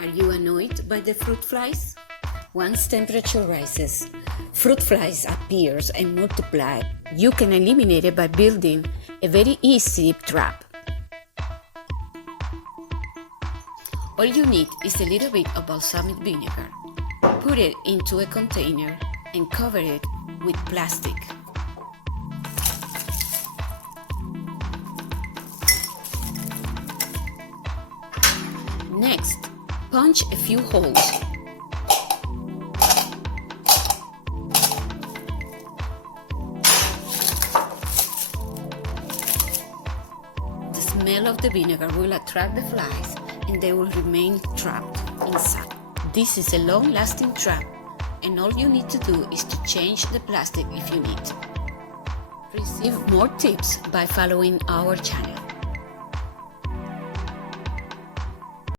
Are you annoyed by the fruit flies? Once temperature rises, fruit flies appear and multiply. You can eliminate it by building a very easy trap. All you need is a little bit of balsamic vinegar. Put it into a container and cover it with plastic. Next, punch a few holes. The smell of the vinegar will attract the flies and they will remain trapped inside. This is a long-lasting trap, and all you need to do is to change the plastic if you need. Receive more tips by following our channel.